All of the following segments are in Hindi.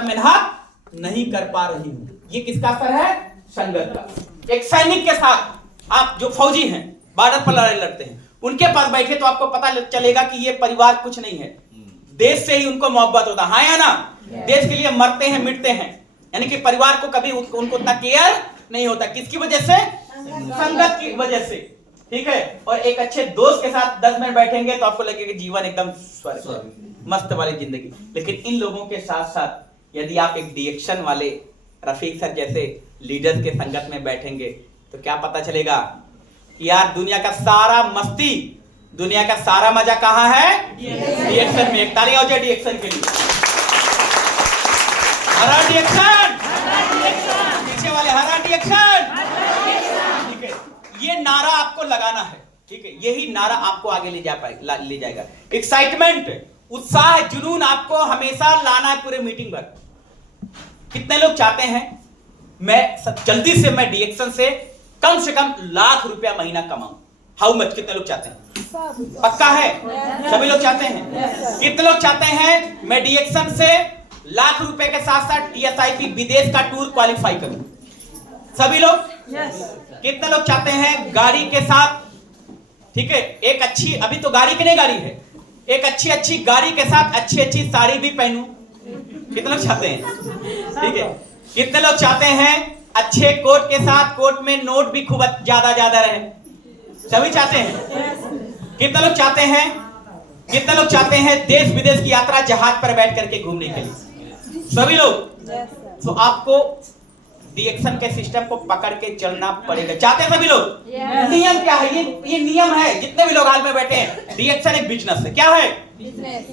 मेहनत नहीं कर पा रही हूं। ये किसका असर है? संगत का। एक सैनिक के साथ आप जो फौजी हैं, बॉर्डर पर लड़ाई लड़ते हैं, उनके पास बैठे तो आपको पता चलेगा कि ये परिवार कुछ नहीं है, देश से ही उनको मोहब्बत होता है। हाँ या ना? देश के लिए मरते हैं, मिटते हैं, यानी कि परिवार को कभी उनको उतना केयर नहीं होता। किसकी वजह से? संगत की वजह से। ठीक है। और एक अच्छे दोस्त के साथ 10 मिनट बैठेंगे तो आपको लगेगा जीवन एकदम स्वर्ग, मस्त वाली जिंदगी। लेकिन इन लोगों के साथ साथ यदि आप एक डिएक्शन वाले रफीक सर जैसे लीडर्स के संगत में बैठेंगे तो क्या पता चलेगा कि यार दुनिया का सारा मस्ती, दुनिया का सारा मजा कहां है? डिएक्शन में। एक ताली हो जाए डिएक्शन के लिए। हरा डिएक्शन, पीछे वाले हरा डिएक्शन। ठीक है, ये नारा आपको लगाना है। ठीक है, यही नारा आपको आगे ले जाएगा। एक्साइटमेंट, उत्साह, जुनून आपको हमेशा लाना है पूरे मीटिंग भर। कितने लोग चाहते हैं मैं जल्दी से मैं डिएक्शन से कम लाख रुपया महीना कमाऊं? How much? कितने लोग चाहते हैं? पक्का है? सभी लोग चाहते हैं? कितने लोग चाहते हैं मैं डिएक्शन से लाख रुपए के साथ साथ टीएसआईपी विदेश का टूर क्वालिफाई करूं? सभी लोग? कितने लोग चाहते हैं गाड़ी के साथ, ठीक है, एक अच्छी, अभी तो गाड़ी की नहीं गाड़ी है, एक अच्छी गाड़ी के साथ अच्छी साड़ी भी पहनूं? कितने लोग चाहते हैं? ठीक है। कितने लोग चाहते हैं अच्छे कोट के साथ कोट में नोट भी खूब ज्यादा रहे? सभी चाहते हैं? कितने लोग चाहते हैं? कितने लोग चाहते हैं देश विदेश की यात्रा जहाज पर बैठ करके घूमने के लिए? सभी लोग? तो आपको डिएक्शन के सिस्टम को पकड़ के चलना पड़ेगा। चाहते हैं सभी लोग? नियम क्या है? ये नियम है। जितने भी लोग हाल में बैठे हैं, डिएक्शन एक बिजनेस है। क्या है?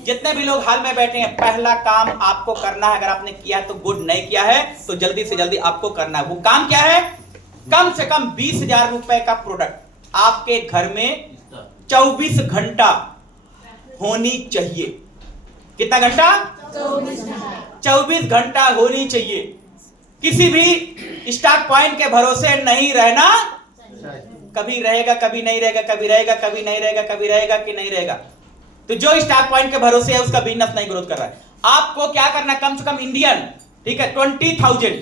जितने भी लोग हाल में बैठे हैं, पहला काम आपको करना है, अगर आपने किया तो गुड, नहीं किया है तो जल्दी से जल्दी आपको करना है। वो काम क्या है? कम से कम 20,000 रुपए का प्रोडक्ट आपके घर में 24 घंटा होनी चाहिए। कितना घंटा? 24 घंटा होनी चाहिए। किसी भी स्टॉक पॉइंट के भरोसे नहीं रहना। कभी रहेगा, कभी नहीं रहेगा, कभी रहेगा, कभी नहीं रहेगा, कभी रहेगा कि नहीं रहेगा। तो जो स्टॉक पॉइंट के भरोसे है उसका बिजनेस नहीं ग्रोथ कर रहा है। आपको क्या करना? कम से कम इंडियन, ठीक है, 20,000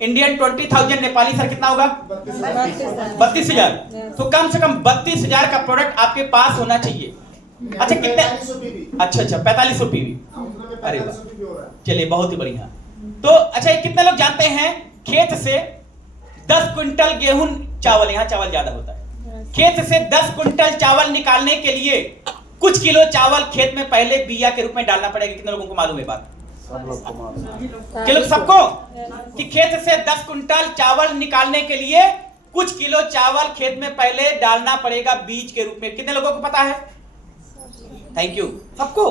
इंडियन, 20,000 नेपाली सर कितना होगा? 32,000। तो कम से कम 32,000 का प्रोडक्ट आपके पास होना चाहिए। अच्छा, कितने? अच्छा 4500 पीवी। अरे चलिए, बहुत ही बढ़िया। तो अच्छा, कितने लोग जानते हैं खेत से 10 क्विंटल गेहूं चावल, यहां चावल ज्यादा होता है, खेत से 10 क्विंटल चावल निकालने के लिए कुछ किलो चावल खेत में पहले बिया के रूप में डालना पड़ेगा? कितने लोगों को मालूम है बात? सबको? कि खेत से 10 क्विंटल चावल निकालने के लिए कुछ किलो चावल खेत में पहले डालना पड़ेगा बीज के रूप में। कितने लोगों को पता है? Thank you. सबको?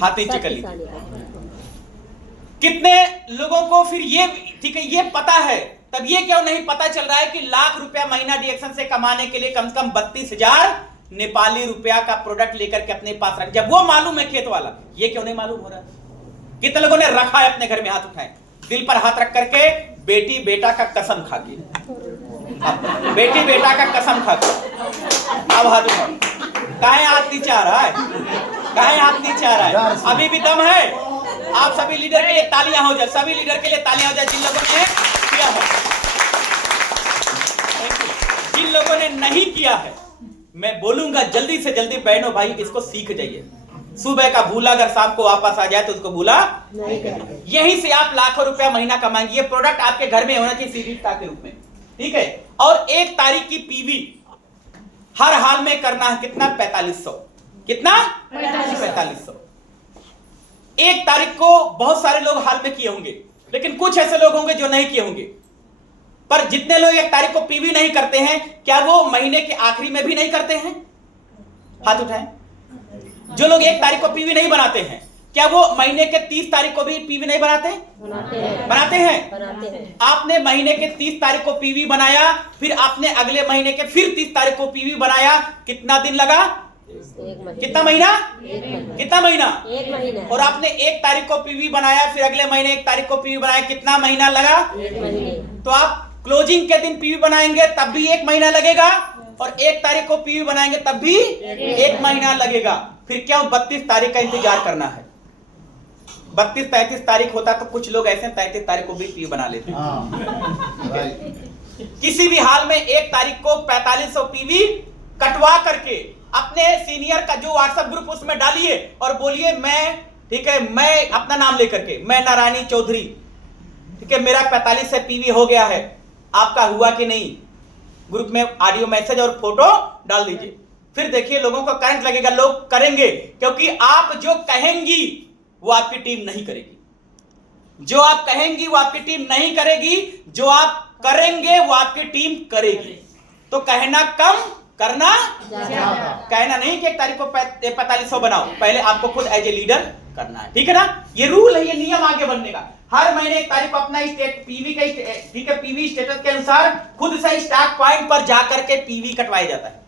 हाथ नीचे कर लीजिए। कितने लोगों को फिर ये, ठीक है, ये पता है, तब ये क्यों नहीं पता चल रहा है कि लाख रुपया महीना डिएक्शन से कमाने के लिए कम से कम 32,000 नेपाली रुपया का प्रोडक्ट लेकर के अपने पास रख, जब वो मालूम है खेत वाला, ये क्यों नहीं मालूम हो रहा? कितने लोगों ने रखा है अपने घर में? हाथ उठाएं। दिल पर हाथ रख करके बेटी बेटा का कसम खा के, बेटी बेटा का कसम खा के अब हाथ उठाओ। काहे हाथ नीचे आ रहा है? काहे हाथ नीचे आ रहा है? अभी भी दम है? आप सभी लीडर के लिए तालियां हो जाए, सभी लीडर के लिए तालियां हो जाए जिन लोगों ने किया है। जिन लोगों ने नहीं किया है, मैं बोलूंगा जल्दी से जल्दी बहनों भाई इसको सीख जाइए। सुबह का भूला अगर शाम को वापस आ जाए तो उसको भूला नहीं करेंगे। यहीं से आप लाखों रुपया महीना कमाएंगे। ये प्रोडक्ट आपके घर में होना चाहिए सीरीज के रूप में, ठीक है। और 1 तारीख की पीवी हर हाल में करना है। कितना? 4500। कितना? 4500। 1 तारीख को बहुत सारे लोग हाल में किए होंगे, लेकिन कुछ ऐसे लोग होंगे जो नहीं किए होंगे। पर जितने लोग 1 तारीख को पीवी नहीं करते हैं, क्या वो महीने के आखिरी में भी नहीं करते हैं? हाथ उठाएं। जो लोग 1 तारीख को पीवी नहीं बनाते हैं, क्या वो महीने के 30 तारीख को भी पीवी नहीं बनाते हैं? बनाते हैं। आपने महीने के 30 तारीख को पीवी बनाया, फिर आपने अगले महीने के फिर 30 तारीख को पीवी बनाया। कितना दिन लगा? कितना महीना? कितना महीना? 1 महीना। और आपने 1 तारीख को पीवी बनाया, फिर अगले महीने 1 तारीख को पीवी बनाया। कितना महीना लगा? 1 महीने। तो आप क्लोजिंग के दिन पीवी बनाएंगे तब भी 1 महीना लगेगा, और 1 तारीख को पीवी बनाएंगे तब भी 1 महीना लगेगा। फिर क्यों 32 तारीख का इंतजार करना है? 32-33 तारीख होता तो कुछ लोग ऐसे 33 तारीख को भी पीवी बना लेते। किसी भी हाल में 1 तारीख को 4500 पीवी कटवा करके अपने सीनियर का जो व्हाट्सएप ग्रुप उसमें डालिए और बोलिए मैं, ठीक है, मैं अपना नाम लेकर के, मैं नारायणी चौधरी, ठीक है, मेरा 45 से पीवी हो गया है, आपका हुआ कि नहीं, ग्रुप में ऑडियो मैसेज और फोटो डाल दीजिए। फिर देखिए लोगों को करंट लगेगा, लोग करेंगे, क्योंकि आप जो कहेंगी वो आपकी टीम नहीं करेगी। जो आप कहेंगी वो आपकी टीम नहीं करेगी, जो आप करेंगे वो आपकी टीम करेगी। तो कहना कम, करना ज्यादा। कहना नहीं कि 1 तारीख को 4500 बनाओ, पहले आपको खुद एज ए लीडर करना है, ठीक है ना। ये रूल है, ये नियम आगे बनने का। हर महीने 1 तारीख को अपना स्टेट पीवी का, ठीक है, पीवी स्टेटस के अनुसार खुद से स्टॉक पॉइंट पर जाकर के पीवी कटवाया जाता है।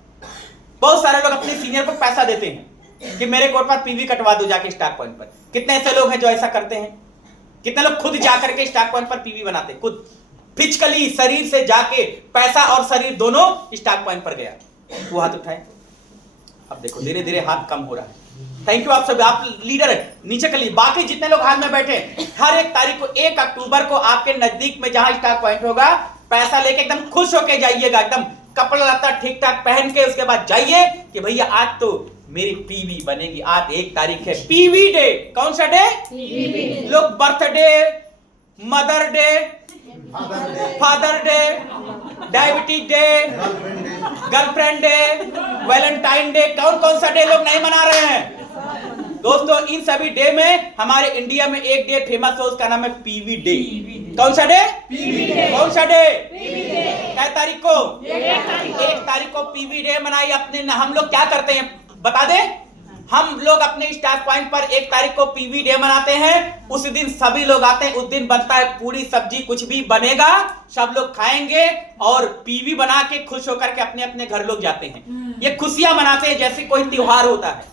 बहुत सारे लोग अपने सीनियर को पैसा देते हैं कि मेरे कोर्ट पर पीवी कटवा दो जाके स्टॉक पॉइंट पर। कितने ऐसे लोग हैं जो ऐसा करते हैं? कितने लोग खुद जाकर के स्टॉक पॉइंट पर पीवी बनाते हैं, खुद फिजिकली शरीर से जाके, पैसा और शरीर दोनों स्टॉक पॉइंट पर गया, वो हाथ उठाए। अब देखो धीरे धीरे हाथ कम हो रहा है। थैंक यू आप सब, आप लीडर है, नीचे कर लीजिए। बाकी जितने लोग हाथ में बैठे, हर 1 तारीख को 1 अक्टूबर को आपके नजदीक में जहां स्टॉक पॉइंट होगा, पैसा लेके एकदम खुश होके जाइएगा, एकदम कपड़ा लत्ता ठीक ठाक पहन के। उसके बाद जाइए कि भैया आज तो मेरी पीवी बनेगी, आज 1 तारीख है, पीवी डे। कौन सा डे? लोग birthday, mother day, father day, diabetes day, girlfriend day, Valentine day, कौन कौन सा डे लोग नहीं मना रहे हैं दोस्तों। इन सभी डे में हमारे इंडिया में एक डे फेमस है, उसका नाम है पीवी डे। कौन सा डे? PV day. कौन सा डे? PV day. क्या तारीख को? 1 तारीख को पीवी डे मनाई अपने। हम लोग क्या करते हैं बता दें? हम लोग अपने स्टॉक पॉइंट पर 1 तारीख को पीवी डे मनाते हैं। उस दिन सभी लोग आते हैं, उस दिन बनता है पूरी सब्जी, कुछ भी बनेगा, सब लोग खाएंगे और पीवी बना के खुश होकर के अपने अपने घर लोग जाते हैं। ये खुशियां मनाते हैं जैसे कोई त्योहार होता है।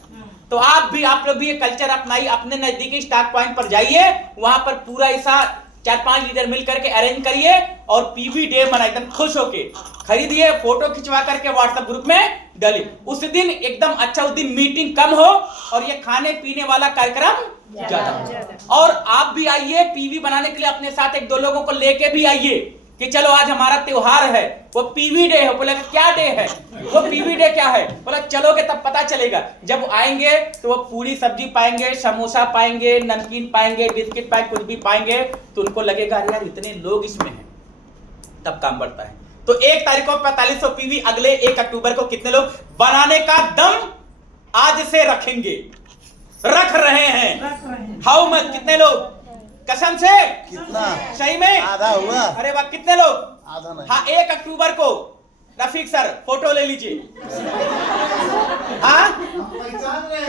तो आप लोग भी ये कल्चर अपनाइए, अपने नजदीकी स्टॉक पॉइंट पर जाइए, वहां पर पूरा ऐसा 4-5 लीडर मिल करके अरेंज करिए और पीवी डे मनाइए, एकदम खुश होके खरीदिए, फोटो खिंचवा करके व्हाट्सएप ग्रुप में डालिए। उस दिन एकदम अच्छा, उस दिन मीटिंग कम हो और ये खाने पीने वाला कार्यक्रम ज्यादा। और आप भी आइए पीवी बनाने के लिए, अपने साथ 1-2 लोगों को लेके भी आइए कि चलो आज हमारा त्योहार है, वो पीवी डे है। बोले क्या डे है? वो पीवी डे क्या है? बोला चलोगे तब पता चलेगा। जब आएंगे तो वो पूरी सब्जी पाएंगे, समोसा पाएंगे, नमकीन पाएंगे, बिस्किट पाएंगे, कुछ भी पाएंगे, तो उनको लगेगा अरे यार इतने लोग इसमें हैं, तब काम बढ़ता है। तो 1 तारीख को 4500 पीवी, अगले 1 अक्टूबर को कितने लोग बनाने का दम आज से रखेंगे, रख रहे हैं? How much? कितने लोग? कसम से? कितना? सही में? आधा हुआ। अरे वाह, कितने लोग? आधा नहीं। हाँ, 1 अक्टूबर को रफीक सर फोटो ले लीजिए। हाँ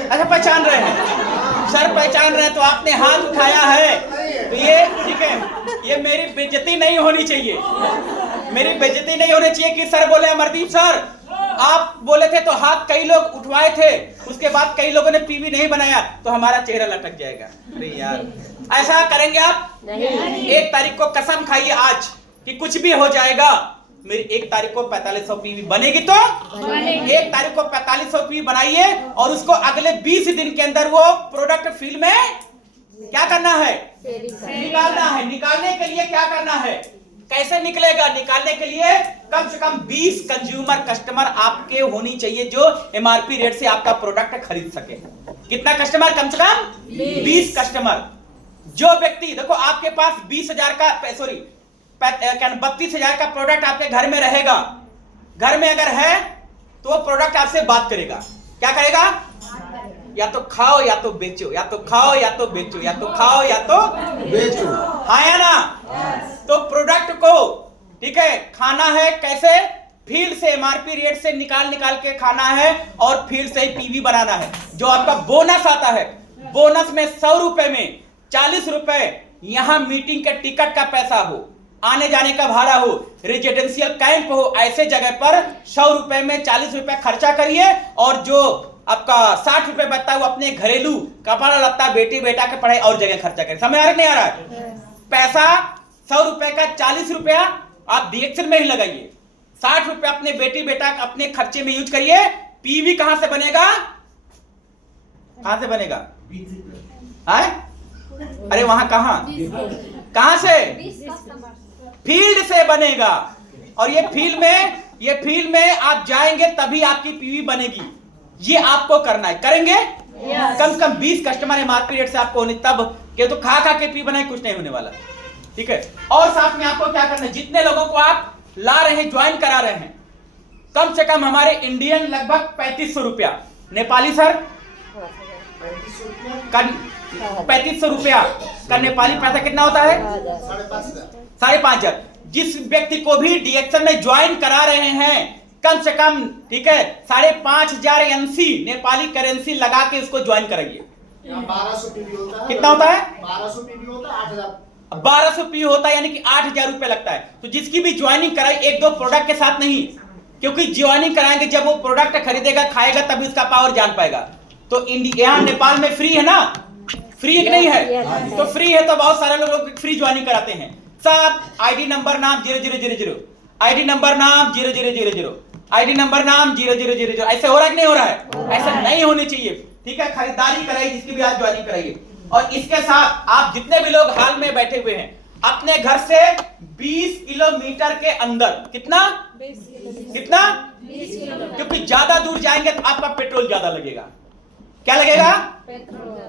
अच्छा, पहचान रहे हैं सर, पहचान रहे हैं तो आपने हाथ उठाया है, तो ये ठीक है। ये मेरी बेइज्जती नहीं होनी चाहिए, मेरी बेइज्जती नहीं होनी चाहिए कि सर बोले अमरदीप सर आप बोले थे तो हाथ कई लोग उठवाए थे, उसके बाद कई लोगों ने पीवी नहीं बनाया, तो हमारा चेहरा लटक जाएगा। अरे यार ऐसा करेंगे आप नहीं। 1 तारीख को कसम खाइए आज कि कुछ भी हो जाएगा, मेरी 1 तारीख को 4500 पीवी बनेगी, तो 1 तारीख को 4500 पीवी बनाइए और उसको अगले 20 दिन के अंदर वो प्रोडक्ट फील्ड में क्या करना है? निकालना है। निकालने के लिए क्या करना है? कैसे निकलेगा? निकालने के लिए कम से कम 20 कंज्यूमर कस्टमर आपके होनी चाहिए जो एमआरपी रेट से आपका प्रोडक्ट खरीद सके। कितना कस्टमर? कम से कम 20 कस्टमर। जो व्यक्ति, देखो आपके पास 20,000 का, सॉरी 32,000 का प्रोडक्ट आपके घर में रहेगा, घर में अगर है तो वो प्रोडक्ट आपसे बात करेगा। क्या करेगा? या तो खाओ या तो बेचो, या तो खाओ या तो बेचो, या तो खाओ या तो बेचो। हाँ या ना? तो प्रोडक्ट को, ठीक है, खाना है कैसे? फील्ड से एमआरपी रेट से निकाल के खाना है और फील्ड से ही पीवी बनाना है। जो आपका बोनस आता है, बोनस में 100 रुपए में 40 रुपए यहां मीटिंग के टिकट का पैसा हो, आने जाने का भाड़ा हो, रेजिडेंशियल कैंप हो, ऐसे जगह पर 100 रुपए में 40 रुपए खर्चा करिए और जो आपका 60 रुपए बचता है वो अपने घरेलू कपड़ा लत्ता, बेटी बेटा के पढ़ाई और जगह खर्चा करें। समझ आ रहा नहीं आ रहा है? पैसा 100 रुपए का 40 रुपया आप डिएक्शन में ही लगाइए, 60 रुपए अपने बेटी बेटा अपने खर्चे में यूज करिए। पीवी कहां से बनेगा? कहां से बनेगा? अरे वहां कहां से? फील्ड से बनेगा। और ये फील्ड में आप जाएंगे तभी आपकी पीवी बनेगी। ये आपको करना है, करेंगे? कम से कम 20 कस्टमर एमआरपी पीरियड से आपको होने, तब के तो खा के पी बनाए कुछ नहीं होने वाला। ठीक है। और साथ में आपको क्या करना है, जितने लोगों को आप ला रहे हैं, ज्वाइन करा रहे हैं, कम से कम हमारे इंडियन लगभग 3500 रुपया, नेपाली सर 3500 रुपया का नेपाली पैसा कितना होता है? 5,500। जिस व्यक्ति को भी डीएक्शन में ज्वाइन करा रहे हैं, कम से कम, ठीक है, 5,500 NC नेपाली करेंसी लगा के उसको ज्वाइन कराइए। 1200 पीवी होता है। कितना होता है? 1200 पीवी होता है, 8,000। 1200 पी होता है, यानी कि 8,000 रुपए लगता है। तो जिसकी भी ज्वाइनिंग कराई, एक दो प्रोडक्ट के साथ नहीं, क्योंकि ज्वाइनिंग कराएंगे, जब वो प्रोडक्ट खरीदेगा, खाएगा, तभी उसका पावर जान पाएगा। तो इंडिया, नेपाल में फ्री है ना? फ्री एक नहीं है? तो फ्री है तो बहुत सारे लोग फ्री ज्वाइनिंग कराते हैं। सब आईडी नंबर नाम 0000, आईडी नंबर नाम 0000, आईडी नंबर नाम 0000। ऐसे हो रहा है कि नहीं हो रहा है? ऐसा नहीं होनी चाहिए। ठीक है, खरीदारी कराइए, जिसकी भी आप ज्वाइनिंग कराइए। और इसके साथ आप जितने भी लोग हाल में बैठे हुए हैं, अपने घर से 20 किलोमीटर के अंदर, कितना 20 किलोमीटर, क्योंकि ज्यादा दूर जाएंगे तो आपका पेट्रोल ज्यादा लगेगा। क्या लगेगा?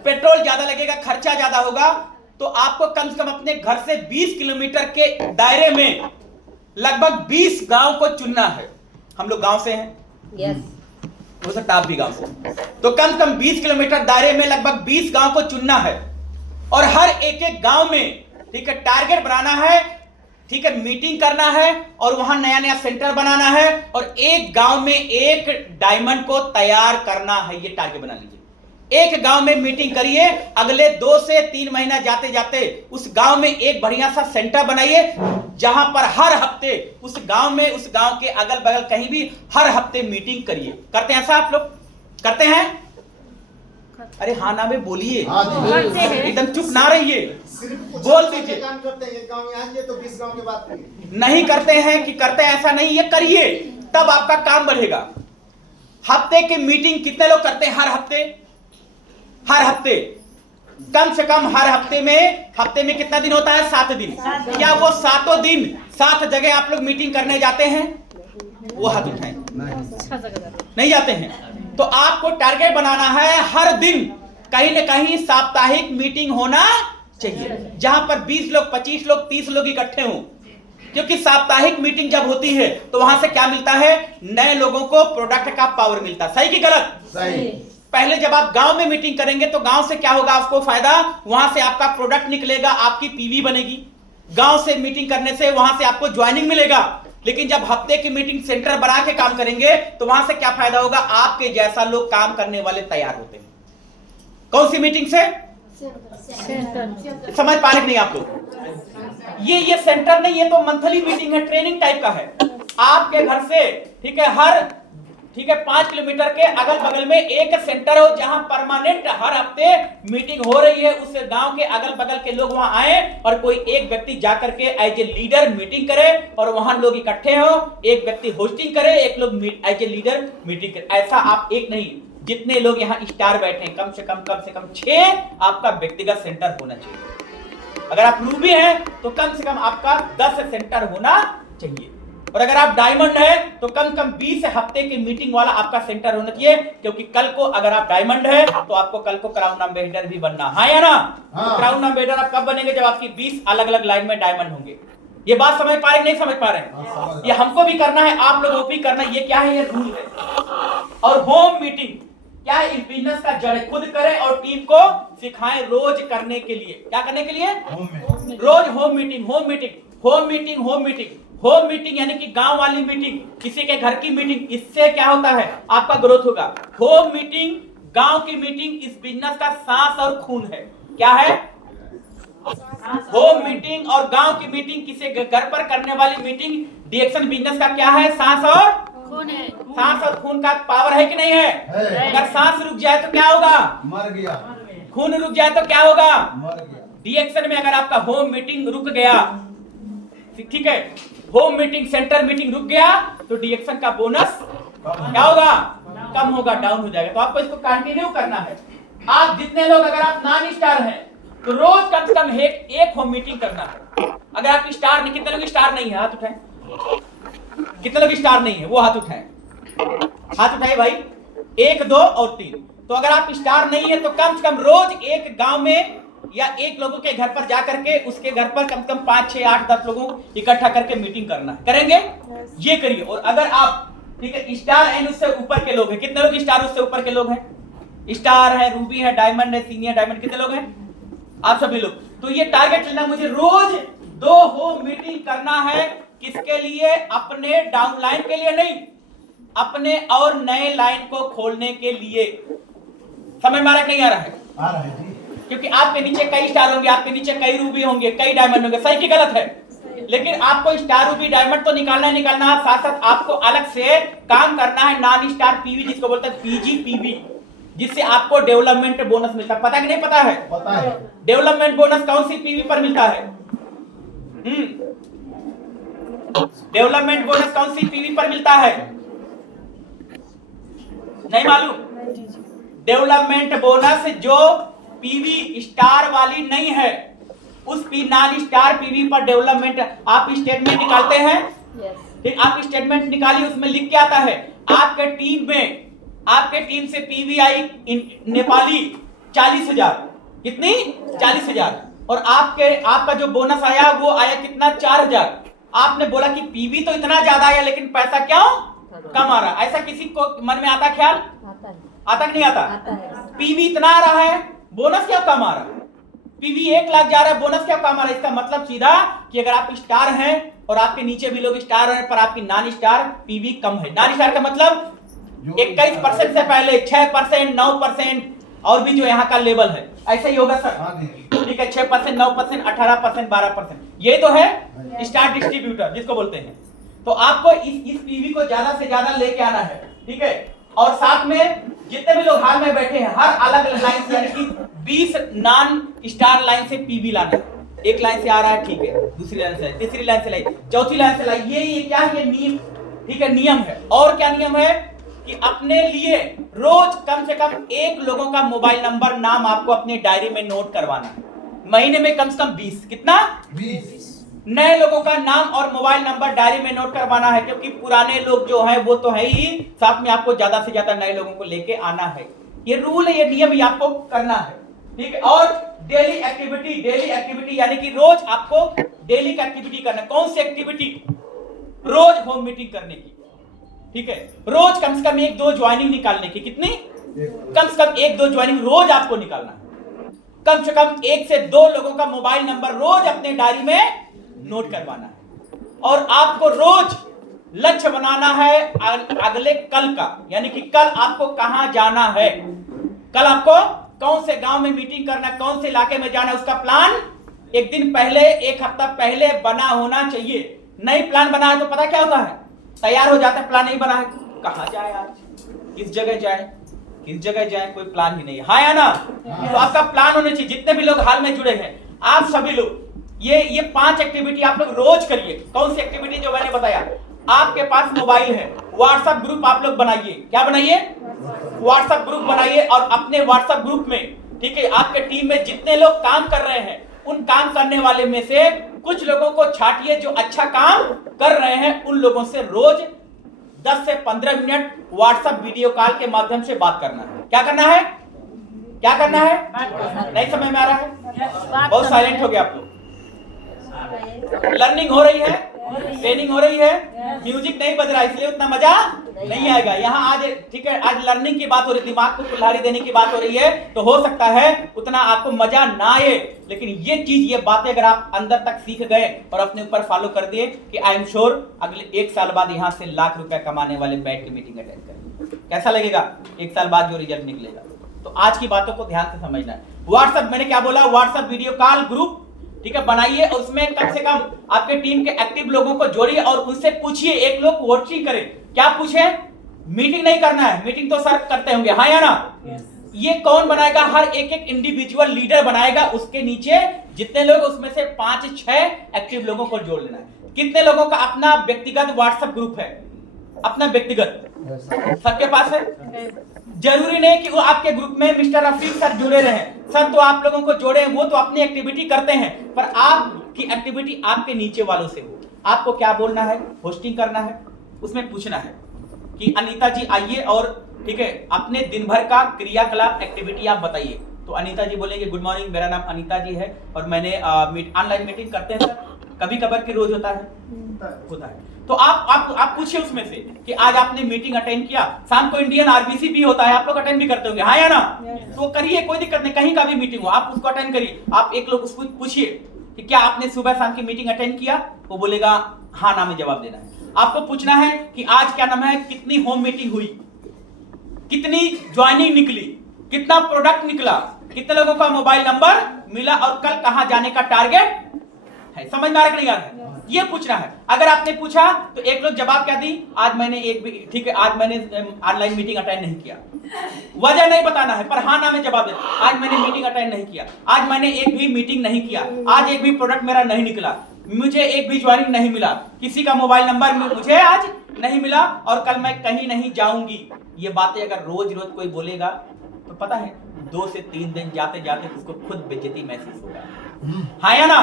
पेट्रोल ज्यादा लगेगा, खर्चा ज्यादा होगा। तो आपको कम से कम अपने घर से 20 किलोमीटर के दायरे में लगभग 20 गांव को चुनना है। हम लोग गांव से हैं, हो सकता आप भी गांव से, तो कम से कम 20 किलोमीटर दायरे में लगभग 20 गांव को चुनना है। और हर एक गांव में, ठीक है, टारगेट बनाना है, ठीक है, मीटिंग करना है, और वहां नया नया सेंटर बनाना है, और एक गांव में एक डायमंड को तैयार करना है। ये टारगेट बना लीजिए। एक गांव में मीटिंग करिए, अगले 2 से 3 महीना जाते जाते उस गांव में एक बढ़िया सा सेंटर बनाइए, जहां पर हर हफ्ते उस गांव के अगल बगल कहीं भी हर हफ्ते मीटिंग करिए। करते हैं ऐसा? आप लोग करते हैं? अरे हाँ ना में बोलिए, एकदम चुप ना रहिए, बोल दीजिए। काम करते हैं, गांव में आएंगे तो 20 गांव के बाद नहीं करते हैं कि करते हैं, ऐसा नहीं, ये करिए, तब आपका काम बढ़ेगा। हफ्ते की मीटिंग कितने लोग करते हैं? हर हफ्ते कम से कम हर हफ्ते में कितना दिन होता है? 7 दिन। क्या वो 7 दिन 7 जगह आप लोग मीटिंग करने जाते हैं? वो हाथ उठाएं। नहीं जाते हैं। तो आपको टारगेट बनाना है, हर दिन कहीं न कहीं साप्ताहिक मीटिंग होना चाहिए, जहां पर 20 लोग, 25 लोग, 30 लोग इकट्ठे हों। क्योंकि साप्ताहिक मीटिंग जब होती है तो वहां से क्या मिलता है? नए लोगों को प्रोडक्ट का पावर मिलता है। सही कि गलत? सही। पहले जब आप गांव में मीटिंग करेंगे तो गांव से क्या होगा आपको फायदा? वहां से आपका प्रोडक्ट निकलेगा, आपकी पीवी बनेगी। गांव से मीटिंग करने से वहां से आपको ज्वाइनिंग मिलेगा। लेकिन जब हफ्ते की मीटिंग सेंटर बना के काम करेंगे तो वहां से क्या फायदा होगा? आपके जैसा लोग काम करने वाले तैयार होते हैं। कौन सी मीटिंग से? समझ पा रहे नहीं आप लोग? ये सेंटर नहीं, ये तो मंथली मीटिंग है, ट्रेनिंग टाइप का है। आपके घर से, ठीक है, 5 किलोमीटर के अगल बगल में एक सेंटर हो, जहां परमानेंट हर हफ्ते मीटिंग हो रही है। उस गांव के अगल बगल के लोग वहां आए और कोई एक व्यक्ति जाकर के एज ए लीडर मीटिंग करे, और वहां लोग इकट्ठे हो, एक व्यक्ति होस्टिंग करे, एक लोग एज ए लीडर मीटिंग करे। ऐसा आप एक नहीं, जितने लोग यहाँ स्टार बैठे हैं, कम से कम 6 आपका व्यक्तिगत सेंटर होना चाहिए। अगर आप रूबी हैं तो कम से कम आपका 10 सेंटर होना चाहिए। और अगर आप डायमंड है तो कम से कम 20 हफ्ते की मीटिंग वाला आपका सेंटर होना चाहिए। क्योंकि कल को अगर आप डायमंड है तो आपको कल को क्राउन एम्बेसडर भी बनना, हाँ या ना? हाँ। क्राउन एम्बेसडर आप कब बनेंगे? जब आपकी 20 अलग अलग लाइन में डायमंड होंगे। ये बात समझ पा रहे नहीं समझ पा रहे? ये हमको भी करना है, आप लोगों को भी करना है। ये क्या है? ये रूल है। और होम मीटिंग क्या है? इस बिजनेस का जड़ है। खुद करें और टीम को सिखाएं रोज करने के लिए। क्या करने के लिए? रोज होम मीटिंग यानी कि गांव वाली मीटिंग, किसी के घर की मीटिंग। इससे क्या होता है? आपका ग्रोथ होगा। होम मीटिंग, गांव की मीटिंग इस बिजनेस का सांस और खून है। क्या है? होम मीटिंग और गांव की मीटिंग, किसी घर पर करने वाली मीटिंग डीएक्शन बिजनेस का क्या है? सांस और खून है। सांस और खून का पावर है कि नहीं है? अगर सांस रुक जाए तो क्या होगा? मर गया। खून रुक जाए तो क्या होगा? मर गया। डीएक्शन में अगर आपका होम मीटिंग रुक गया, ठीक है, होम मीटिंग सेंटर मीटिंग रुक गया तो डीएक्शन का बोनस क्या होगा? कम होगा, डाउन हो जाएगा। तो आपको इसको कंटिन्यू करना है। आप जितने लोग, अगर आप नॉन स्टार हैं तो रोज कम से कम एक होम मीटिंग करना है। अगर आप स्टार नहीं, कितने लोग स्टार नहीं है हाथ उठाएं, कितने लोग स्टार नहीं है वो हाथ उठाएं, हाथ उठाए भाई, 1 2 और 3। तो अगर आप स्टार नहीं है तो कम से कम रोज एक गांव में या एक लोगों के घर पर जाकर के उसके घर पर कम से कम 5 6 8 10 लोगों इकट्ठा करके मीटिंग करना है। करेंगे? ये करिए। और अगर आप ठीक है स्टार एंड उससे ऊपर के लोग हैं, कितने लोग स्टार उससे ऊपर के लोग हैं? स्टार है, रूबी है, डायमंड है, सीनियर डायमंड, कितने लोग हैं? आप सभी लोग। तो ये टारगेट लेना, मुझे रोज 2 होम मीटिंग करना है। किसके लिए? अपने डाउनलाइन के लिए नहीं, अपने और नए लाइन को खोलने के लिए। समझ में आ रहा है? नहीं आ रहा है? आ रहा है जी। क्योंकि आपके नीचे कई स्टार होंगे, आपके नीचे कई रूबी होंगे, कई डायमंड होंगे, सही की गलत है? लेकिन आपको स्टार रूबी डायमंड तो निकालना है, निकालना है। साथ साथ आपको अलग से काम करना है नॉन स्टार पीवी, जिसको बोलते हैं पीजीपीवी, जिससे आपको डेवलपमेंट बोनस मिलता है। पता कि नहीं पता है? पता है। डेवलपमेंट बोनस कौन सी पीवी पर मिलता है? डेवलपमेंट बोनस कौन सी पीवी पर मिलता है? नहीं मालूम? डेवलपमेंट बोनस जो पीवी स्टार वाली नहीं है, उस नॉन स्टार पीवी पर डेवलपमेंट। आप स्टेटमेंट निकालते हैं, फिर आप स्टेटमेंट निकालिए, उसमें लिख के आता है आपके टीम में, आपके टीम से पीवी आई नेपाली 40,000, कितनी? 40,000। और आपका जो बोनस आया वो आया कितना? 4,000। आपने बोला कि पीवी तो इतना ज्यादा आया लेकिन पैसा क्यों कम आ रहा? ऐसा किसी को मन में आता ख्याल? आता कि नहीं आता? पीवी इतना आ रहा है, बोनस क्यों कम आ रहा है? पीवी 1 लाख जा रहा है, बोनस क्यों कम आ रहा है? इसका मतलब सीधा कि अगर आप स्टार हैं और आपके नीचे भी लोग स्टार हैं पर आपकी नॉन स्टार पीवी कम है। नॉन स्टार का मतलब 21% से पहले 6%, 9% और भी जो यहाँ का लेवल है, ऐसा ही होगा सर? ठीक है, 6%, 9%, 18%, 12%, ये तो है स्टार डिस्ट्रीब्यूटर जिसको बोलते हैं। तो आपको इस पीवी को ज्यादा से ज्यादा लेके आना है, ठीक है। और साथ में जितने भी लोग हाल में बैठे हैं, हर अलग अलग लाइन से, यानी कि 20 नॉन स्टार लाइन से पीवी लाना है। एक लाइन से आ रहा है, ठीक है, दूसरी लाइन से, तीसरी लाइन से लाई, चौथी लाइन से लाई। ये क्या है? ये नियम, ठीक है, नियम है। और क्या नियम है कि अपने लिए रोज कम से कम 1 लोगों का मोबाइल नंबर, नाम आपको अपने डायरी में नोट करवाना है। महीने में कम से कम 20, कितना? 20 नए लोगों का नाम और मोबाइल नंबर डायरी में नोट करवाना है, क्योंकि पुराने लोग जो है वो तो है ही, साथ में आपको ज्यादा से ज्यादा नए लोगों को लेके आना है। ये रूल है, ये नियम ही आपको करना है, ठीक है। और डेली एक्टिविटी यानी कि रोज आपको डेली का एक्टिविटी करना। कौन सी एक्टिविटी? रोज होम मीटिंग करने की, ठीक है। रोज कम से कम 1-2 ज्वाइनिंग निकालने की। कितनी? कम से कम 1-2 ज्वाइनिंग रोज आपको निकालना है। कम से कम 1 से 2 लोगों का मोबाइल नंबर रोज अपने डायरी में नोट करवाना है। और आपको रोज लक्ष्य बनाना है अगले कल का, यानी कि कल आपको कहां जाना है, कल आपको कौन से गांव में मीटिंग करना, कौन से इलाके में जाना, उसका प्लान एक दिन पहले, 1 हफ्ता पहले बना होना चाहिए। नहीं प्लान बना है तो पता क्या होता है? तैयार हो जाता है, प्लान नहीं बना है, कहां जाए आज, किस जगह जाए, किस जगह जाए, कोई प्लान ही नहीं है। हाँ या ना? तो आपका प्लान होना चाहिए। जितने भी लोग हाल में जुड़े हैं, आप सभी लोग ये 5 एक्टिविटी आप लोग रोज करिए। कौन सी एक्टिविटी? जो मैंने बताया। आपके पास मोबाइल है, व्हाट्सएप ग्रुप आप लोग बनाइए। क्या बनाइए? व्हाट्सएप ग्रुप बनाइए। और अपने व्हाट्सएप ग्रुप में, ठीक है, आपके टीम में जितने लोग काम कर रहे हैं, उन काम करने वाले में से कुछ लोगों को छांटिए जो अच्छा काम कर रहे हैं। उन लोगों से रोज 10 से 15 मिनट व्हाट्सएप वीडियो कॉल के माध्यम से बात करना है। क्या करना है? क्या करना है? नहीं समझ में आ रहा है? बहुत साइलेंट हो गया आप लोग। लर्निंग हो रही है, ट्रेनिंग हो रही है, म्यूजिक नहीं बज रहा, इसलिए उतना मजा नहीं आएगा यहाँ आज, ठीक है। आज लर्निंग की बात हो रही, दिमाग को कुल्हाड़ी देने की बात हो रही है, तो हो सकता है उतना आपको मजा ना आए, लेकिन ये चीज, ये बातें अगर आप अंदर तक सीख गए और अपने ऊपर फॉलो कर दिए, कि आई एम श्योर अगले 1 साल बाद यहाँ से लाख रुपए कमाने वाले बैठ के मीटिंग अटेंड करेंगे। कैसा लगेगा 1 साल बाद जो रिजल्ट निकलेगा? तो आज की बातों को ध्यान से समझना है। व्हाट्सएप, मैंने क्या बोला? व्हाट्सएप वीडियो कॉल ग्रुप, ठीक है, बनाइए। और उसमें कम से कम आपके टीम के एक्टिव लोगों को जोड़िए और उनसे पूछिए। एक लोग वोटिंग करें। क्या पूछे? मीटिंग नहीं करना है, मीटिंग तो सर करते होंगे, हाँ या ना? ये कौन बनाएगा? हर एक इंडिविजुअल लीडर बनाएगा। उसके नीचे जितने लोग, उसमें से 5-6 एक्टिव लोगों को जोड़ लेना है। कितने लोगों का अपना व्यक्तिगत व्हाट्सएप ग्रुप है? अपना व्यक्तिगत सबके पास है। जरूरी नहीं कि वो आपके ग्रुप में मिस्टर रफीक सर जुड़े रहे। सर तो आप लोगों को जोड़े, वो तो अपनी एक्टिविटी करते हैं, पर आपकी एक्टिविटी आपके नीचे वालों से हो। आपको क्या बोलना है, होस्टिंग करना है, उसमें पूछना है कि अनीता जी आइए और ठीक है अपने दिन भर का क्रियाकलाप एक्टिविटी आप बताइए। तो अनीता जी बोलेंगे गुड मॉर्निंग, मेरा नाम अनीता जी है और मैंने ऑनलाइन मीटिंग करते हैं सर, कभी कभार की रोज होता है। तो आप पूछिए उसमें से कि आज आपने मीटिंग अटेंड किया। शाम को इंडियन आरबीसी भी होता है, आप लोग अटेंड भी करते होंगे, हाँ या ना? तो करिए, कोई दिक्कत नहीं, कहीं का भी मीटिंग हो आप उसको अटेंड करिए। आप एक लोग उसको पूछिए कि क्या आपने सुबह शाम की मीटिंग अटेंड किया, वो बोलेगा हाँ ना में जवाब देना है। आपको पूछना है कि आज क्या नाम है, कितनी होम मीटिंग हुई, कितनी ज्वाइनिंग निकली, कितना प्रोडक्ट निकला, कितने लोगों का मोबाइल नंबर मिला और कल कहां जाने का टारगेट है। समझ में आ रहा है कि नहीं आ रहा है? ये पूछना है। अगर आपने पूछा तो एक लोग जवाब क्या दी, आज मैंने एक भी ठीक है आज मैंने ऑनलाइन मीटिंग अटेंड नहीं किया। वजह नहीं बताना है, पर हाँ ना में जवाब देना। आज मैंने मीटिंग अटेंड नहीं किया, आज मैंने एक भी मीटिंग नहीं किया, आज एक भी प्रोडक्ट मेरा नहीं निकला, मुझे एक भी ज्वाइनिंग नहीं मिला, किसी का मोबाइल नंबर मुझे आज नहीं मिला और कल मैं कहीं नहीं जाऊंगी। ये बातें अगर रोज रोज कोई बोलेगा तो पता है 2 से 3 दिन जाते जाते उसको खुद बेइज्जती महसूस होगा, हाँ या ना?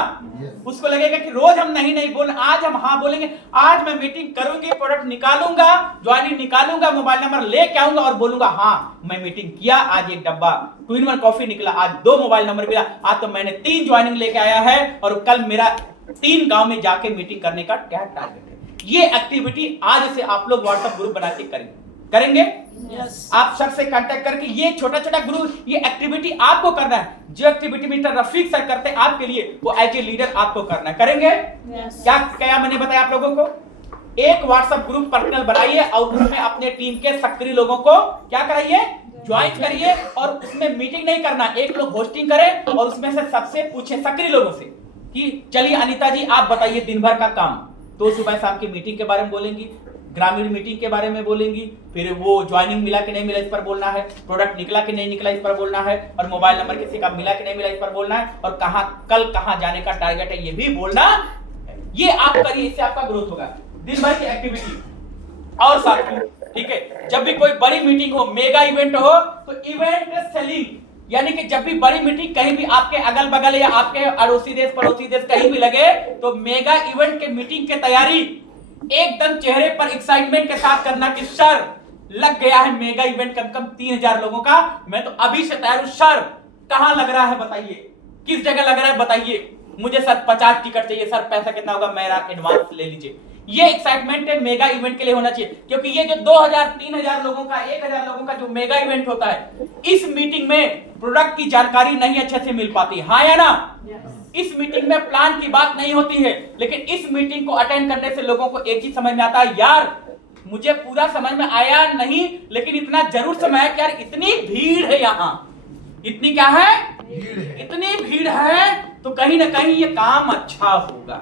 उसको लगेगा कि रोज हम नहीं बोल, आज हम हाँ बोलेंगे, आज मैं मीटिंग करूंगी, प्रोडक्ट निकालूंगा, ज्वाइनिंग निकालूंगा, मोबाइल नंबर लेके आऊंगा और बोलूंगा हाँ मैं मीटिंग किया, आज एक डब्बा 2-in-1 कॉफी निकला, आज 2 मोबाइल नंबर मिला, आज तो मैंने 3 ज्वाइनिंग लेके आया है और कल मेरा 3 गांव में जाके मीटिंग करने का क्या टारगेट है। ये एक्टिविटी आज से आप लोग व्हाट्सएप ग्रुप बना के करेंगे। Yes. आप सर से कांटेक्ट करके ये छोटा छोटा ग्रुप, ये एक्टिविटी आपको करना है। जो एक्टिविटी मिस्टर रफीक सर करते हैं आपके लिए, वो एज ए लीडर आपको करना है। करेंगे? Yes. क्या मैंने बताया आप लोगों को, एक व्हाट्सएप ग्रुप पर्सनल बनाइए और उसमें अपने टीम के सक्रिय लोगों को क्या कराइए, ज्वाइन करिए और उसमें मीटिंग नहीं करना, एक लोग होस्टिंग करे और उसमें से सबसे पूछे सक्रिय लोगों से कि चलिए अनीता जी आप बताइए दिन भर का काम। तो सुबह शाम की मीटिंग के बारे में बोलेंगी, ग्रामीण मीटिंग के बारे में बोलेंगी, फिर वो ज्वाइनिंग मिला कि नहीं मिला इस पर बोलना है, प्रोडक्ट निकला कि नहीं निकला इस पर बोलना है, और मोबाइल नंबर किसी का मिला कि नहीं मिला इस पर बोलना है, और कल कहां जाने का टारगेट है ये भी बोलना है। ये आप करिए, इससे आपका ग्रोथ होगा। दिन भर की एक्टिविटी और साथ में ठीक है, जब भी कोई बड़ी मीटिंग हो, मेगा इवेंट हो, तो इवेंट सेलिंग, यानी कि जब भी बड़ी मीटिंग कहीं भी आपके अगल बगल या आपके अड़ोसी देश पड़ोसी देश कहीं भी लगे, तो मेगा इवेंट के मीटिंग की तैयारी एकदम चेहरे पर एक्साइटमेंट के साथ करना कि सर लग गया है मेगा इवेंट, कम कम 3000 लोगों का, मैं तो अभी से तैयार हूं। सर कहां लग रहा है बताइए, किस जगह लग रहा है बताइए, मुझे सर 50 टिकट चाहिए, सर पैसा कितना होगा, मेरा एडवांस ले लीजिए। ये एक्साइटमेंट है मेगा इवेंट के लिए होना चाहिए, क्योंकि ये जो 2000-3000 लोगों का 1000 लोगों का जो मेगा इवेंट होता है, इस मीटिंग में प्रोडक्ट की जानकारी नहीं अच्छे से मिल पाती, हाँ या ना? इस मीटिंग में प्लान की बात नहीं होती है, लेकिन इस मीटिंग को अटेंड करने से लोगों को एक चीज समझ में आता है, यार मुझे पूरा समझ में आया नहीं, लेकिन इतना जरूर समझ आया कि यार इतनी भीड़ है यहाँ, इतनी क्या है, इतनी भीड़ है, तो कहीं ना कहीं ये काम अच्छा होगा,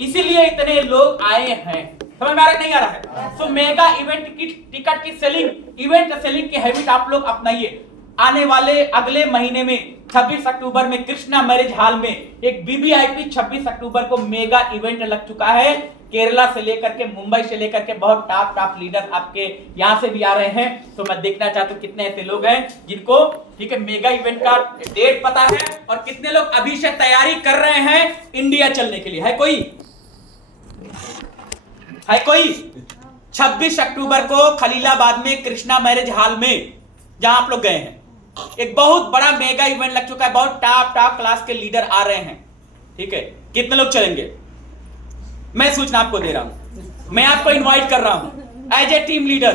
इसीलिए इतने लोग आए हैं। समझ में आ रहा नहीं आ रहा है? तो मेगा इवेंट की टिकट की सेलिंग, इवेंट सेलिंग की हैबिट आप लोग अपनाइए। आने वाले अगले महीने में 26 अक्टूबर में कृष्णा मैरिज हॉल में एक वीवीआईपी 26 अक्टूबर को मेगा इवेंट लग चुका है। केरला से लेकर के मुंबई से लेकर के बहुत टॉप लीडर आपके यहाँ से भी आ रहे हैं। तो मैं देखना चाहता हूँ कितने ऐसे लोग हैं जिनको ठीक है मेगा इवेंट का डेट पता है और कितने लोग अभी से तैयारी कर रहे हैं इंडिया चलने के लिए। है कोई 26 अक्टूबर को खलीलाबाद में कृष्णा मैरिज हॉल में जहां आप लोग गए हैं, एक बहुत बड़ा मेगा इवेंट लग चुका है, बहुत टॉप क्लास के लीडर आ रहे हैं। ठीक है, कितने लोग चलेंगे मैं सूचना आपको दे रहा हूं, मैं आपको इनवाइट कर रहा हूं as a team leader.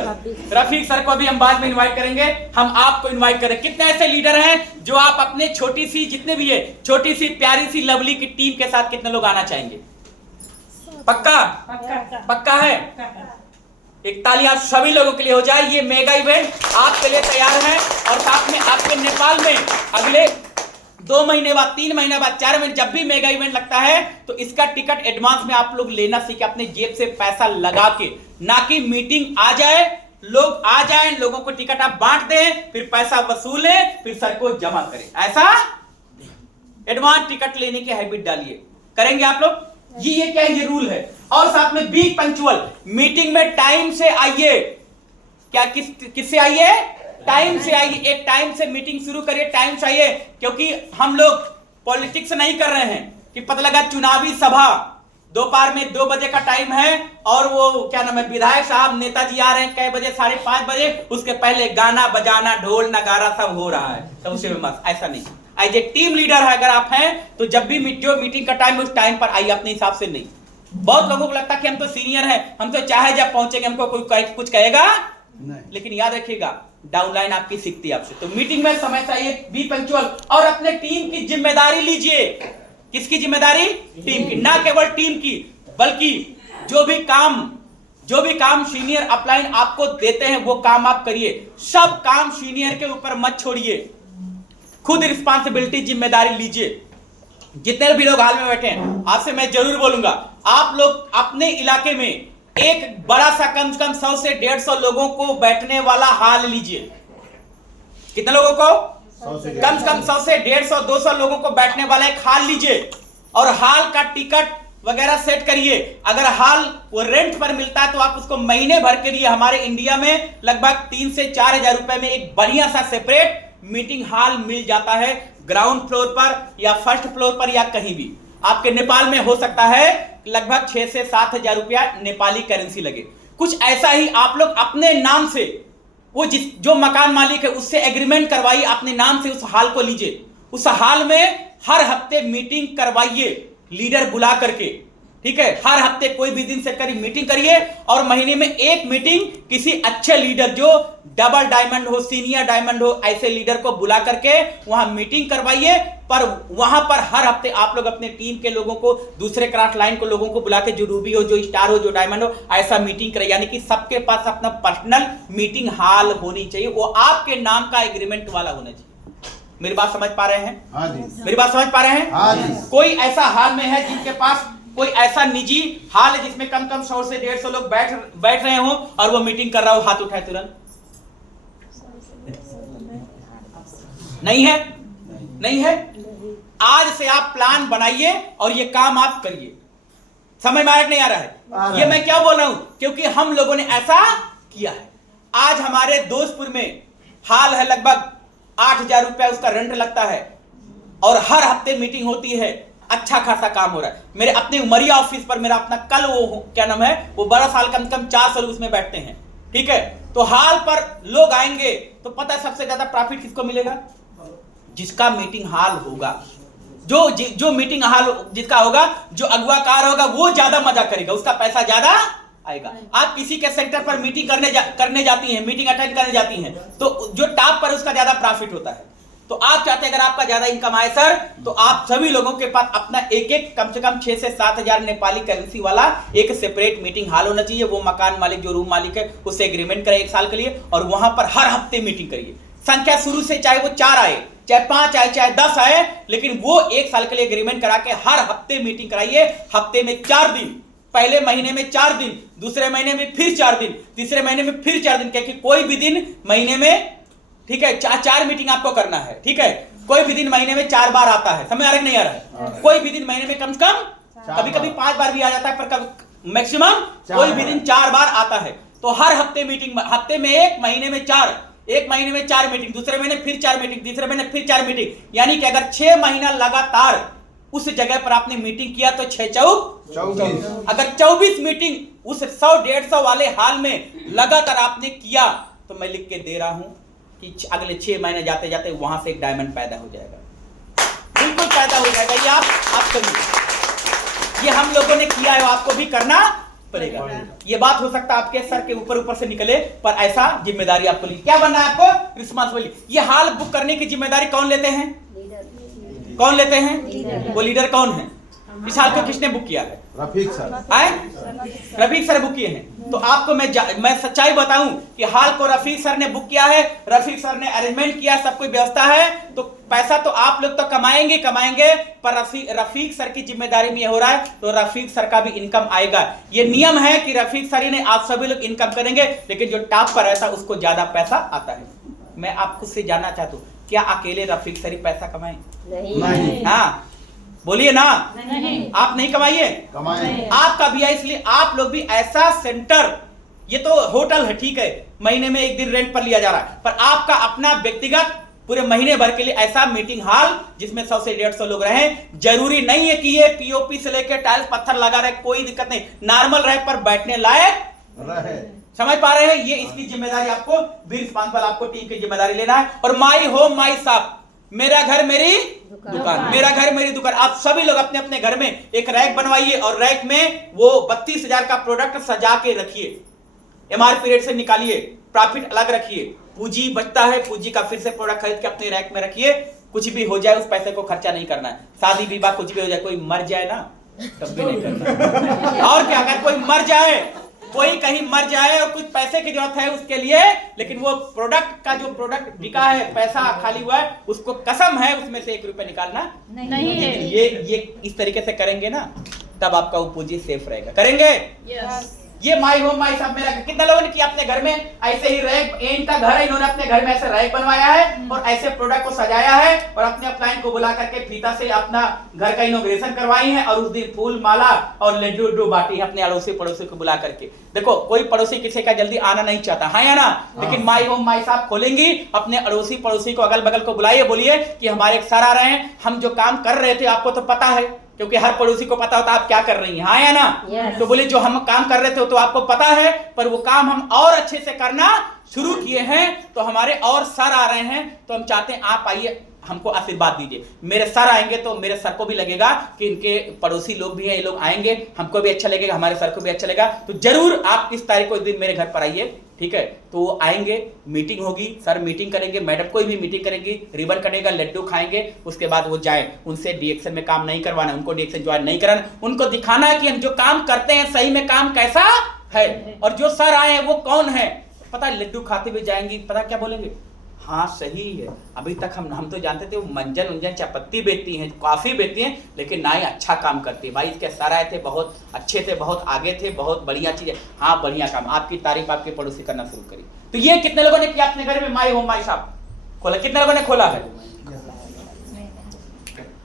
Rafiq sir को भी हम बाद में इनवाइट करेंगे, हम आपको इनवाइट करें। कितने ऐसे लीडर हैं जो आप अपने छोटी सी जितने भी है छोटी सी प्यारी सी लवली की टीम के साथ कितने लोग आना चाहेंगे? पक्का है? एक ताली आप सभी लोगों के लिए हो जाए। ये मेगा इवेंट आपके लिए तैयार है और साथ में आपके नेपाल में अगले 2 महीने बाद, 3 महीने बाद, 4 महीने जब भी मेगा इवेंट लगता है तो इसका टिकट एडवांस में आप लोग लेना सीखे, अपने जेब से पैसा लगा के, ना कि मीटिंग आ जाए, लोग आ जाए, लोगों को टिकट आप बांट दें, फिर पैसा वसूलें, फिर सर को जमा करें। ऐसा एडवांस टिकट लेने की हैबिट डालिए। करेंगे आप लोग? ये क्या ये रूल है। और साथ में बी पंक्चुअल, मीटिंग में टाइम से आइए। क्या किससे आइए? टाइम से आइए। एक टाइम से मीटिंग शुरू करिए, टाइम से आइए, क्योंकि हम लोग पॉलिटिक्स नहीं कर रहे हैं कि पता लगा चुनावी सभा दोपहर में 2 बजे का टाइम है और वो क्या नाम है विधायक साहब नेताजी आ रहे हैं कै बजे, 5:30 बजे, उसके पहले गाना बजाना ढोल नगारा सब हो रहा है, तो उसे मत, ऐसा नहीं। एज ए टीम लीडर है अगर आप हैं तो जब भी जो मीटिंग का टाइम है उस टाइम पर आइए, अपने हिसाब से नहीं। बहुत लोगों को लगता है कि हम तो सीनियर हैं, हम तो चाहे जब पहुंचेंगे हमको कोई कुछ कहेगा नहीं। लेकिन याद रखिएगा डाउनलाइन आपकी सीखती है आपसे। तो मीटिंग में समय से आइए, बी पंक्चुअल, और अपने टीम की जिम्मेदारी लीजिए। किसकी जिम्मेदारी? टीम की। ना केवल टीम की बल्कि जो भी काम सीनियर अपलाइन आपको देते हैं वो काम आप करिए। सब काम सीनियर के ऊपर मत छोड़िए, खुद रिस्पांसिबिलिटी जिम्मेदारी लीजिए। जितने भी लोग हाल में बैठे हैं आपसे मैं जरूर बोलूंगा, आप लोग अपने इलाके में एक बड़ा सा कम से कम 100 से 150 लोगों को बैठने वाला हाल लीजिए। कितने लोगों को? कम से कम 100 से 150 200 लोगों को बैठने वाला एक हाल लीजिए और हाल का टिकट वगैरह सेट करिए। अगर हाल वो रेंट पर मिलता है तो आप उसको महीने भर के लिए, हमारे इंडिया में लगभग 3 से 4 हजार रुपए में एक बढ़िया सा सेपरेट मीटिंग हॉल मिल जाता है, ग्राउंड फ्लोर पर या फर्स्ट फ्लोर पर या कहीं भी। आपके नेपाल में हो सकता है लगभग 6 से 7 हजार रुपया नेपाली करेंसी लगे। कुछ ऐसा ही आप लोग अपने नाम से, वो जो मकान मालिक है उससे एग्रीमेंट करवाइए, अपने नाम से उस हाल को लीजिए। उस हाल में हर हफ्ते मीटिंग करवाइए लीडर बुला करके, ठीक है। हर हफ्ते कोई भी दिन सेट करिए, मीटिंग करिए और महीने में एक मीटिंग किसी अच्छे लीडर जो डबल डायमंड हो, सीनियर डायमंड हो, ऐसे लीडर को बुला करके वहां मीटिंग करवाइए। पर वहां पर हर हफ्ते आप लोग अपने टीम के लोगों को, दूसरे क्राफ्ट लाइन को लोगों को बुला के, जो रूबी हो, जो स्टार हो, जो डायमंड हो, ऐसा मीटिंग करें। यानी कि सबके पास अपना पर्सनल मीटिंग हॉल होनी चाहिए, वो आपके नाम का एग्रीमेंट वाला होना चाहिए। मेरी बात समझ पा रहे हैं? हाँ जी। मेरी बात समझ पा रहे हैं? हाँ जी। कोई ऐसा हाल में है जिनके पास कोई ऐसा निजी हाल है जिसमें कम 100 से 150 लोग बैठ रहे हो और वो मीटिंग कर रहा हो? हाथ उठाए तुरंत। नहीं है? नहीं है? आज से आप प्लान बनाइए और ये काम आप करिए। समझ में नहीं आ रहा है? ये मैं क्या बोल रहा हूं? क्योंकि हम लोगों ने ऐसा किया है। आज हमारे दोस्तपुर में हाल है, लगभग 8,000 रुपया उसका रेंट लगता है और हर हफ्ते मीटिंग होती है। अच्छा खासा काम हो रहा है। मेरे अपने उमरिया ऑफिस पर मेरा अपना कल वो क्या नाम है, वो 12 साल कम से कम 400 लोग उसमें बैठते हैं, ठीक है। तो हाल पर लोग आएंगे तो पता है सबसे ज्यादा प्रॉफिट किसको मिलेगा? जिसका मीटिंग हाल होगा, जो मीटिंग हाल जिसका होगा, जो अगुवाकार होगा वो ज्यादा मजा करेगा, उसका पैसा ज्यादा आएगा। आप किसी के सेक्टर पर मीटिंग करने जाती हैं, मीटिंग अटेंड करने जाती हैं, तो जो टॉप पर उसका ज्यादा प्रॉफिट होता है। तो आप चाहते हैं अगर आपका ज्यादा इनकम आए सर, तो आप सभी लोगों के पास अपना एक कम से कम 6 से 7 हजार नेपाली करेंसी वाला एक सेपरेट मीटिंग हॉल होना चाहिए। वो मकान मालिक जो रूम मालिक है उससे एग्रीमेंट करें 1 साल के लिए और वहां पर हर हफ्ते मीटिंग करिए। संख्या शुरू से चाहे वो 4 आए, चाहे 5 आए, चाहे 10 आए, लेकिन वो 1 साल के लिए एग्रीमेंट करा के हर हफ्ते मीटिंग कराइए। हफ्ते में 4 दिन, पहले महीने में 4 दिन, दूसरे महीने में फिर 4 दिन, तीसरे महीने में फिर 4 दिन, क्योंकि कोई भी दिन महीने में, ठीक है, 4 मीटिंग आपको करना है, ठीक है। कोई भी दिन महीने में 4 बार आता है। समझ आ रहा है नहीं आ रहा है? कोई भी दिन महीने में कम से कम, कभी कभी 5 बार भी आ जाता है, पर मैक्सिमम कोई भी दिन 4 बार आता है। तो हर हफ्ते मीटिंग, हफ्ते में 1, महीने में 4, 1 महीने में 4 मीटिंग, दूसरे महीने फिर 4 मीटिंग, तीसरे महीने फिर 4 मीटिंग। यानी कि अगर 6 महीना लगातार उस जगह पर आपने मीटिंग किया तो 6 चौक 24। अगर 24 मीटिंग उस 100-150 वाले हाल में लगातार आपने किया तो मैं लिख के दे रहा हूं कि अगले 6 महीने जाते जाते वहां से एक डायमंड पैदा हो जाएगा, बिल्कुल पैदा हो जाएगा। ये आप करिए, ये हम लोगों ने किया है, आपको भी करना पड़ेगा। ये बात हो सकता है आपके सर के ऊपर से निकले, पर ऐसा जिम्मेदारी आपको ली। क्या बनना है आपको? रिस्पांसिबिलिटी। ये हाल बुक करने की जिम्मेदारी कौन लेते हैं? कौन लेते हैं? वो लीडर कौन है? इस हाल को किसने बुक किया है? Rafiq sir. Rafiq sir book किए हैं। तो आपको मैं सच्चाई बताऊं कि हाल को रफीक सर ने बुक किया है, रफीक सर ने अरेंजमेंट किया, सब कोई व्यवस्था है। तो पैसा तो आप लोग तो कमाएंगे, पर रफीक सर की जिम्मेदारी में ये हो रहा है, तो रफीक सर का भी इनकम आएगा। ये नियम है कि रफीक सर ने आप सभी लोग इनकम करेंगे, लेकिन जो टॉप पर रहता है उसको ज्यादा पैसा आता है। मैं आपको से जानना चाहता हूँ, क्या अकेले रफीक सर ही पैसा कमाए? नहीं। हाँ, बोलिए ना, नहीं। आप नहीं कमाइए, कमाए आपका भी है। इसलिए आप लोग भी ऐसा सेंटर, ये तो होटल है ठीक है, महीने में एक दिन रेंट पर लिया जा रहा है, पर आपका अपना व्यक्तिगत पूरे महीने भर के लिए ऐसा मीटिंग हॉल जिसमें 100 से 150 लोग रहें। जरूरी नहीं है कि ये पीओपी से लेकर टाइल्स पत्थर लगा रहे, कोई दिक्कत नहीं, नॉर्मल रहे पर बैठने लायक रहे। समझ पा रहे हैं। ये इसकी जिम्मेदारी आपको भी रिस्पांसिबल, आपको टीम की जिम्मेदारी लेना है। और माई होम माई शॉप, मेरा घर मेरी दुकान, मेरा घर मेरी दुकान। आप सभी लोग अपने अपने घर में एक रैक बनवाइए और रैक में वो 32,000 का प्रोडक्ट सजा के रखिए, एमआरपी रेट से निकालिए, प्रॉफिट अलग रखिए, पूंजी बचता है, पूंजी का फिर से प्रोडक्ट खरीद के अपने रैक में रखिए। कुछ भी हो जाए उस पैसे को खर्चा नहीं करना है। शादी विवाह कुछ भी हो जाए, कोई मर जाए ना तब भी नहीं करना। और क्या, अगर कोई मर जाए, कोई कहीं मर जाए और कुछ पैसे की जरूरत है उसके लिए, लेकिन वो प्रोडक्ट का जो प्रोडक्ट बिका है, पैसा खाली हुआ है, उसको कसम है उसमें से 1 रुपया निकालना नहीं है। ये इस तरीके से करेंगे ना, तब आपका वो पूंजी सेफ रहेगा। करेंगे? यस। ये माई होम माई शॉप मेरा, कितना लोगों ने किया अपने घर में ऐसे ही रैक, इनका घर है, इन्होंने अपने घर में ऐसे रैक बनवाया है और ऐसे प्रोडक्ट को सजाया है और अपने अपलाइन को बुला करके फीता से अपना घर का इनॉग्रेशन करवाई है और उस दिन फूल माला और लड्डू उड्डू बांटी है अपने अड़ोसी पड़ोसी को बुला करके। देखो कोई पड़ोसी किसी का जल्दी आना नहीं चाहता, हाँ या ना, लेकिन माई होम माई शॉप खोलेंगी, अपने अड़ोसी पड़ोसी को अगल बगल को बुलाइए, बोलिए कि हमारे एक सर आ रहे हैं, हम जो काम कर रहे थे आपको तो पता है, क्योंकि हर पड़ोसी को पता होता है आप क्या कर रही हैं, हाँ या ना। Yes. तो बोले जो हम काम कर रहे थे तो आपको पता है, पर वो काम हम और अच्छे से करना शुरू किए हैं, तो हमारे और सर आ रहे हैं, तो हम चाहते हैं आप आइए, हमको आशीर्वाद दीजिए। मेरे सर आएंगे तो मेरे सर को भी लगेगा कि इनके पड़ोसी लोग भी हैं, ये लोग आएंगे, हमको भी अच्छा लगेगा, हमारे सर को भी अच्छा लगेगा। तो जरूर आप इस तारीख को इस दिन मेरे घर पर आइए, ठीक है। तो वो आएंगे, मीटिंग होगी, सर मीटिंग करेंगे, मैडम कोई भी मीटिंग करेंगी, रिबन कटेगा, लड्डू खाएंगे, उसके बाद वो जाए। उनसे डीएक्शन में काम नहीं करवाना, उनको डीएक्शन ज्वाइन नहीं कराना, उनको दिखाना है कि हम जो काम करते हैं सही में काम कैसा है। और जो सर आए हैं वो कौन है पता है, लड्डू खाते हुए जाएंगी, पता क्या बोलेंगे, हाँ सही है, अभी तक हम तो जानते थे वो मंजन उंजन चायपत्ती बेचती हैं, कॉफी बेचती हैं, लेकिन ना ही अच्छा काम करती है। भाई इसके सर आए थे, बहुत अच्छे थे, बहुत आगे थे, बहुत बढ़िया चीज है, हाँ बढ़िया काम, आपकी तारीफ आपके पड़ोसी करना शुरू करी। तो ये कितने लोगों ने किया अपने घर में माई होम माई शॉप खोला, कितने लोगों ने खोला है?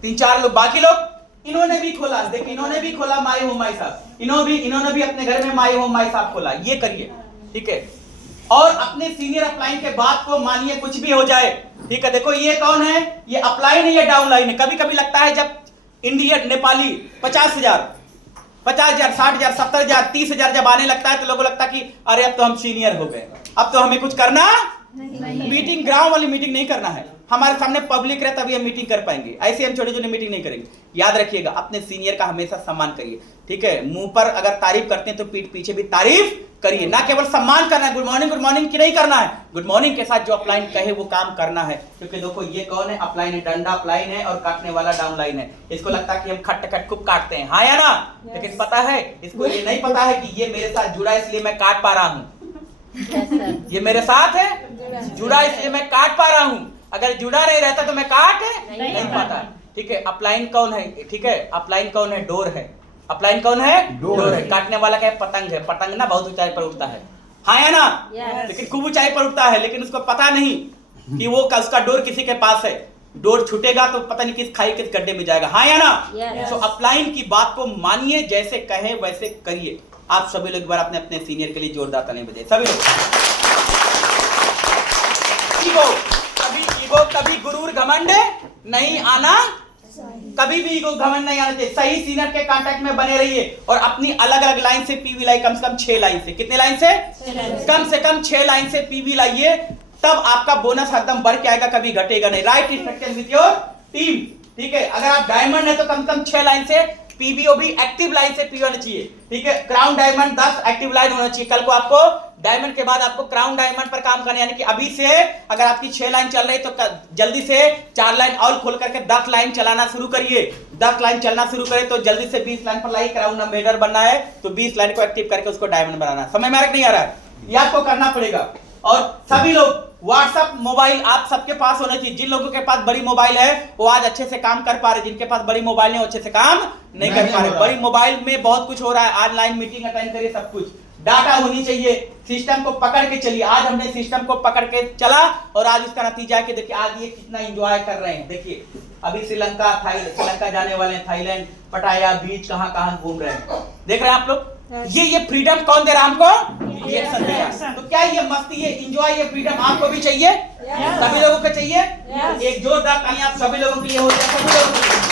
3-4 लोग, बाकी लोग इन्होंने भी खोला, देखिए इन्होंने भी खोला माई होम माई शॉप, इन्होंने भी अपने घर में माई होम माई शॉप खोला। ये करिए, ठीक है। और अपने सीनियर अपलाइन के बात को मानिए, कुछ भी हो जाए, ठीक है। देखो ये कौन है, ये अपलाइन है, ये डाउनलाइन है। कभी कभी लगता है जब इंडियन नेपाली 50,000 60,000 70,000 30,000 जब आने लगता है तो लोगों को लगता है कि अरे अब तो हम सीनियर हो गए, अब तो हमें कुछ करना नहीं। मीटिंग ग्राउंड वाली मीटिंग नहीं करना है, हमारे सामने पब्लिक रहे तभी हम मीटिंग कर पाएंगे, ऐसे हम छोटे छोटे मीटिंग नहीं करेंगे। याद रखिएगा अपने सीनियर का हमेशा सम्मान करिए, ठीक है। मुंह पर अगर तारीफ करते हैं तो पीठ पीछे भी तारीफ करिए, ना केवल सम्मान करना है, गुड मॉर्निंग की नहीं करना है, गुड मॉर्निंग के साथ जो अपलाइन कहे वो काम करना है। क्योंकि देखो ये कौन है, अपलाइन है, डंडा अपलाइन है और काटने वाला डाउनलाइन है। इसको लगता है कि हम खट खूब काटते हैं, हाँ या ना, लेकिन पता है इसको ये नहीं पता है कि ये मेरे साथ जुड़ा इसलिए मैं काट पा रहा हूँ। ये मेरे साथ है, जुड़ा इसलिए मैं काट पा रहा हूँ, अगर जुड़ा नहीं रहता तो मैं काट नहीं पाता, ठीक है। अपलाइन कौन है, ठीक है, अपलाइन कौन है, डोर है। अपलाइन कौन है, डोर है। काटने वाला क्या है, पतंग है। पतंग ना बहुत ऊंचाई पर उड़ता है, हाँ या ना, लेकिन खूब ऊंचाई पर उड़ता है, लेकिन उसको पता नहीं कि वो उसका डोर किसी के पास है, डोर छूटेगा तो पता नहीं किस खाई किस गड्ढे में जाएगा, हाँ या ना। तो अपलाइन की बात को मानिए, जैसे कहे वैसे करिए। आप सभी लोग एक बार अपने अपने सीनियर के लिए जोरदार तालियां बजाइए सभी लोग। कभी गुरूर घमंड नहीं आना, कभी भी ईगो घमंड नहीं आना चाहिए। सही सीनियर के कांटेक्ट में बने रहिए और अपनी अलग अलग लाइन से पीवी लाई, कम से कम 6 लाइन से, कितने लाइन से? कम से कम 6 लाइन से पीवी लाइए, तब आपका बोनस एकदम बढ़ के आएगा, कभी घटेगा नहीं। Right instruction with your team, ठीक है। अगर आप डायमंड है तो कम से कम 6 लाइन से पीवीओ भी एक्टिव लाइन से पीवी होना चाहिए, ठीक है। क्राउन डायमंड 10 एक्टिव लाइन होना चाहिए। कल को आपको डायमंड के बाद आपको क्राउन डायमंड पर काम करना है, यानी कि अभी से अगर आपकी 6 लाइन चल रही तो जल्दी से 4 लाइन और खोल करके 10 लाइन चलाना शुरू करिए। 10 लाइन चलना शुरू करें तो जल्दी से 20 लाइन पर लाइए। क्राउन मेडल बनना है तो 20 लाइन को एक्टिव करके उसको डायमंड बनाना है। समझ में नहीं आ रहा है, ये आपको करना पड़ेगा। और सभी लोग व्हाट्सएप मोबाइल आप सबके पास होना चाहिए। जिन लोगों के पास बड़ी मोबाइल है वो आज अच्छे से काम कर पा रहे, जिनके पास बड़ी मोबाइल नहीं अच्छे से काम नहीं कर पा रहे। बड़ी मोबाइल में बहुत कुछ हो रहा है, ऑनलाइन मीटिंग अटेंड करिए, सब कुछ डाटा होनी चाहिए। सिस्टम को पकड़ के चलिए। आज हमने सिस्टम को पकड़ के चला और आज उसका नतीजा है कि देखिए आज ये कितना एंजॉय कर रहे हैं। देखिए अभी श्रीलंका जाने वाले हैं, थाईलैंड, पटाया बीच, कहां कहां घूम रहे हैं। देख रहे हैं आप लोग, ये फ्रीडम कौन दे रहा है हमको? रिएक्शन दे रहा है। तो क्या ये मस्ती, ये एंजॉय, ये फ्रीडम आपको भी चाहिए? सभी लोगों को चाहिए? एक जोरदार ताली आप सभी लोगों के लिए हो जाए, सभी लोगों के लिए।